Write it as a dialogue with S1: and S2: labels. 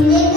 S1: Amen.